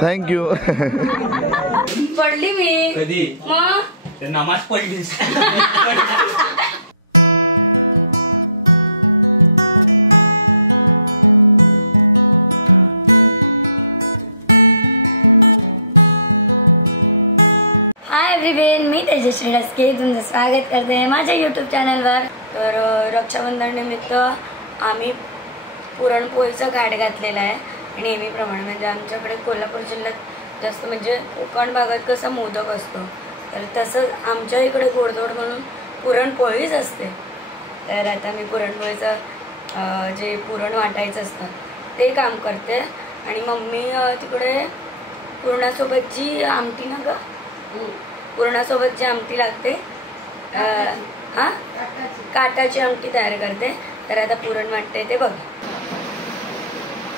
Thank you. पडली मी कधी मग नमाज पडली. हाय एव्हरीवन, मी तेजश्री डस्के तुमचं स्वागत करते माझ्या यूट्यूब चॅनलवर. तर रक्षाबंधन निमित्त आम्ही पुरणपोळीचं घाट घातलेला आहे. नेहमीप्रमाणे म्हणजे आमच्याकडे कोल्हापूर जिल्ह्यात जास्त म्हणजे कोकण भागात कसा मोदक असतो, तर तसंच आमच्या इकडे गोडधोड म्हणून पुरणपोळीच असते. तर आता मी पुरणपोळीचं जे पुरण वाटायचं असतं ते काम करते आणि मम्मी तिकडे पुरणासोबत जी आमटी ना ग पुरणासोबत जी आमटी लागते हां काटाची आमटी तयार करते. तर आता पुरण वाटते ते बघ.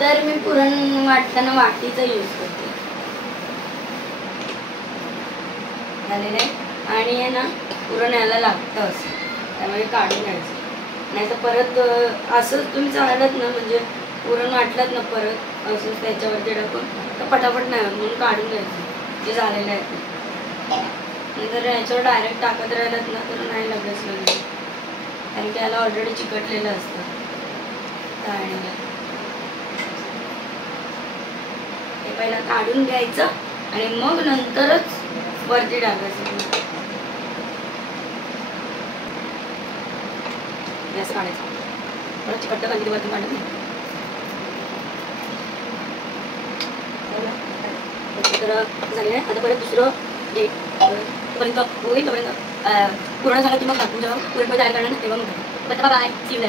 तर मी पुरण वाटताना वाटीचा यूज करते झालेलं आहे आणि आहे ना पुरण यायला लागतं असं, त्यामुळे काढून घ्यायचं. नाही तर परत असंच तुम्ही चालत ना म्हणजे पुरण वाटलात ना परत असंच त्याच्यावरती टाकून तर पटापट नाही होत, म्हणून काढून घ्यायचं जे झालेलं आहे ते. नंतर याच्यावर डायरेक्ट टाकत राहिलात ना तर नाही लगेच लागेल, कारण की याला ऑलरेडी चिकटलेलं असतं चाळणीला. हे पहिला काढून घ्यायचं आणि मग नंतरच वरती टाकायचं. असं काढायचं परत चिकटतं कारण की वरती काढत नाही. तर झालेलं आहे. आता परत दुसरं पर्यंत होईल तोपर्यंत पूर्ण झालं की मग टाकून जेव्हा पुरणपोळी तयार करणार तेव्हा मग बघा. Bye see you.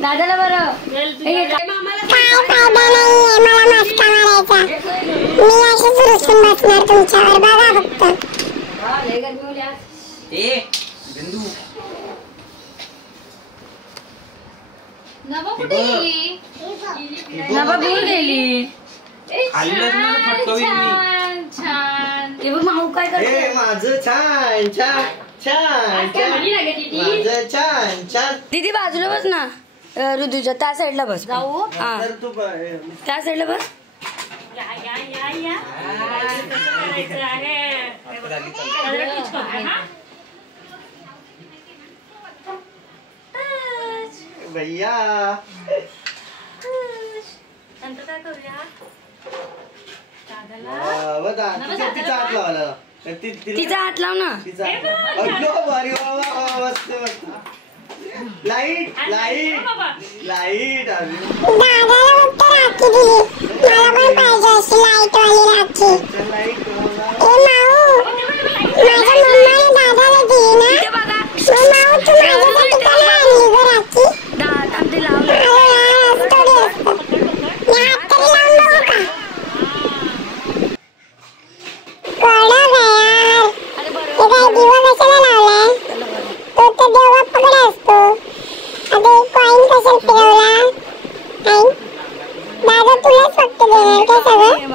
दादाला बरं नवा बोल गेली. माऊ काय करते माझं छान छान छान छान छान. दीदी बाजूला बस ना ऋतूच्या त्या साईडला बस. जाऊ हा त्या साईडला बस. भैया नंतर काय करूया तिचा हात लाव ना. लाईट लाईट लाईट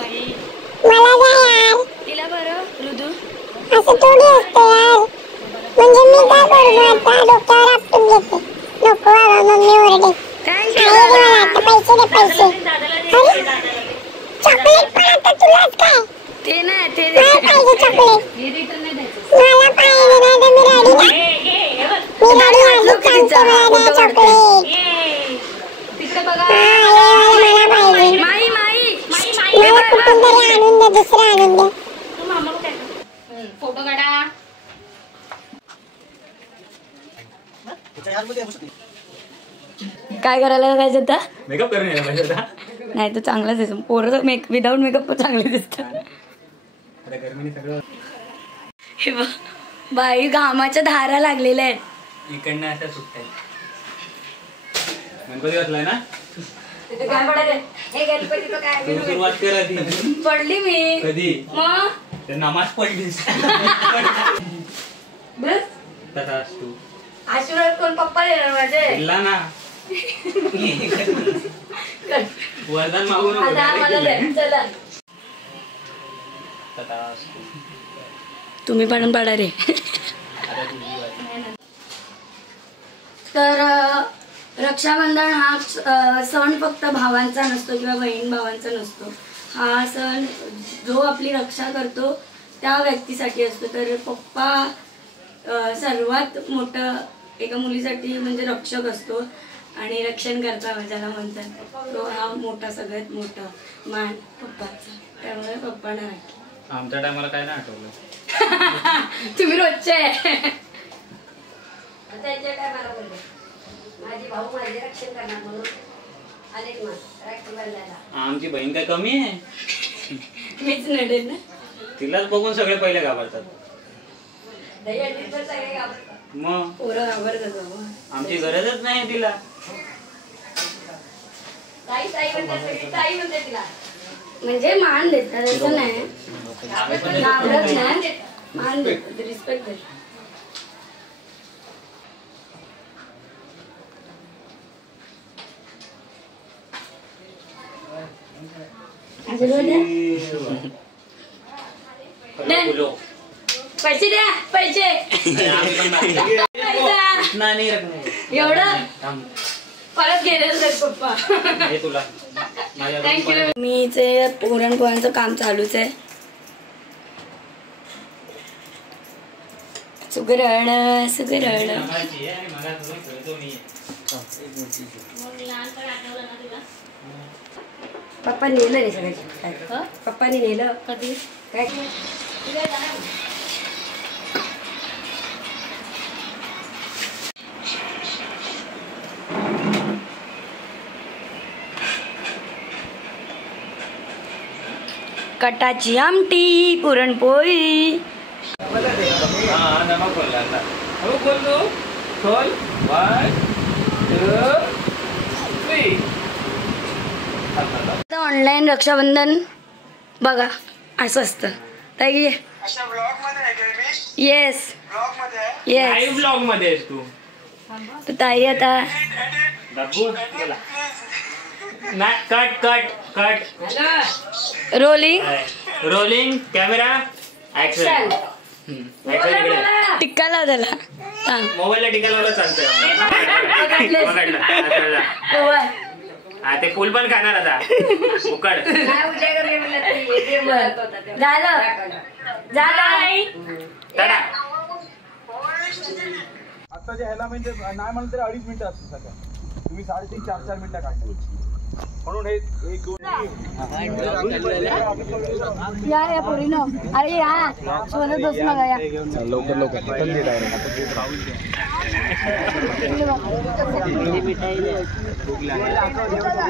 बाई मला जा यार. तिला बरं ऋतू असं थोडी असतं यार. म्हणजे मी काय करू आता डोक्यावर आपटून घेते. नको बाबा मम्मी ओरडे. थँक्यू आई दे मला आता पैसे दे पैसे. अरे चॉकलेट पण आता तुलाच काय? ते नाही ते मला पाहिजे चॉकलेट. मला पाहिजे नाही तर मी रेडी नाही. मी रेडी आहे सांगते मला द्या चॉकलेट. तिकडे बघा मला पाहिजे. माई माई मला कुठून तरी आणून दे दुसरं आणून दे. फोटो काढा. काय करायला पाहिजे आता मेकअप करून यायला पाहिजे होता. नाही तर चांगलाच दिसतो पोरं विदाऊट मेकअप चांगले दिसतात. आता गरमीने सगळं हे बघ बाई घामाच्या धारा लागलेल्या आहेत. इकडनं अशा सुटताय. गणपती वाचलाय ना तिथे काय पडायचं हे गणपतीचं काय तू सुरुवात कर आधी. पडली मी कधी मग तर नमाज पडलीस. बस तसाच तू आशीर्वाद कोण पप्पा देणार माझे दिला ना. वरदान मागून आता मला दे. चला तसाच तू. तुम्ही पण पडा रे. आता तुझी वाट. तर रक्षाबंधन हा सण फक्त भावांचा नसतो किंवा बहीण भावांचा नसतो. हा सण जो आपली रक्षा करतो त्या व्यक्तीसाठी असतो. तर पप्पा सर्वात मोठं एका मुलीसाठी म्हणजे रक्षक असतो आणि रक्षण करता ज्याला म्हणतात तो हा मोठा सगळ्यात मोठा मान पप्पाचा. त्यामुळे पप्पांना राखी. आमच्या टायमाला काय नाही आठवलं. तुम्ही रोजचे त्यांच्या काय मला बोलले माझे भाऊ माझे रक्षण करणार म्हणून अनेक राखी बांधायला. आमची बहीण काय कमी आहे. मीच नडेल ना. तिलाच बघून सगळे पहिले घाबरतात. दहीहंडीत तर सगळे घाबरतात. मग पोरं घाबरतात. आमची गरजच नाही तिला. ताई ताई म्हणतात सगळी ताई म्हणते तिला. म्हणजे मान देतात असं नाही घाबरत नाही मान देतात रिस्पेक्ट देतात. पैसे द्या पैसे एवढं परत गेलेलं पप्पा. तुला थँक्यू. मी ते पुरणपोळ्यांचं काम चालूच आहे. सुगरण सुगरण पप्पांनी नेलं नाही सगळ्याची. पप्पांनी नेलं कधी काय कटाची आमटी पुरणपोळी. ऑनलाईन रक्षाबंधन बघा असं असतं. येस येस ब्लॉग मध्ये आहेस तू. तर ताई आता cut cut cut rolling camera action. टिक्का लाव त्याला. मोबाईलला टिका लावला चालतंय. हा ते फुल पण खाणार आता. उकड झालं टाटा. आता जे ह्याला म्हणजे नाही म्हणलं तरी 2.5 मिनिटं असतं सगळं. तुम्ही 3.5-4 मिनिटं काढता म्हणून हे 1-2 या पोरीनो. अरे या सोनत बस ना या लवकर लवकर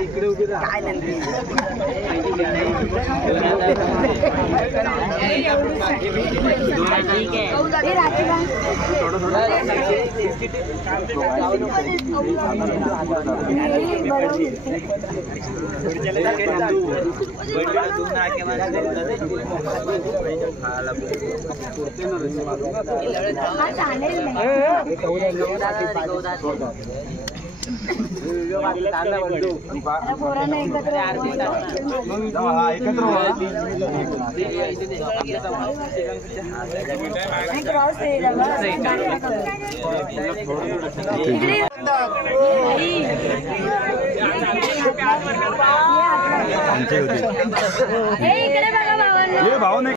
इकडे उभी पोरांना एकत्र इकडे बघा भावांना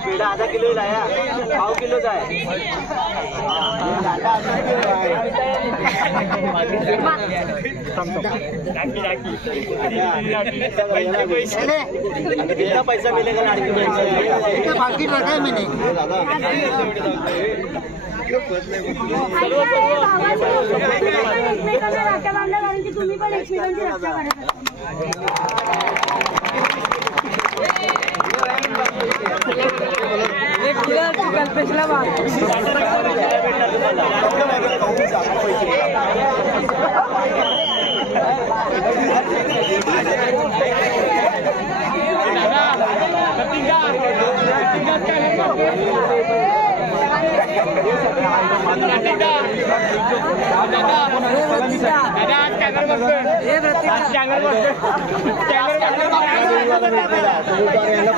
पेढा आधा किलो लाया, पाव किलोचा आहे. कितना पैसा मिलेगा लड़की पैसा बाकी रखा है मैंने तुम्ही पण एकमेकांची रक्षा करा.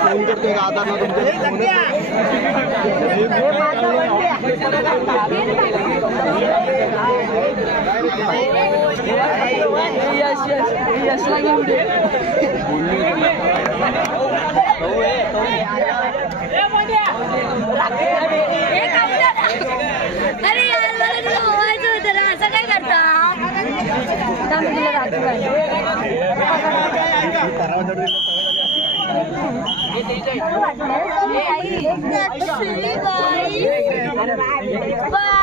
फोन करते आधार ना अरे यार मला तुला मोबाईलचं होतं ना, असं काय करता? मी तुला राखी पाहिजे.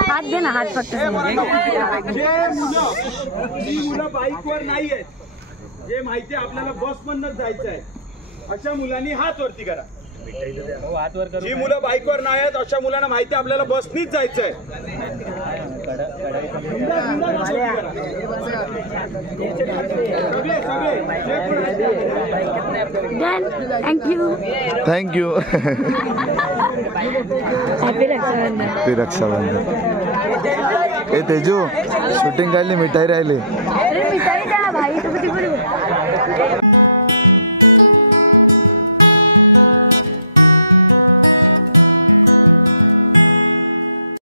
हात दे ना, हात फक्त. मुलं बाईकवर नाही आहेत, जे माहिती आपल्याला बस मधनच जायचं आहे, अशा मुलांनी हात वरती करा. जी मुलं बाईकवर नाही आहेत अशा मुलांना माहिती आपल्याला बसनीच जायचं आहे. थँक्यू. हॅपी रक्षाबंधन. ए तेजू, शूटिंग काढली, मिठाई राहिली. अरे मिठाई द्या भाई, तुम्ही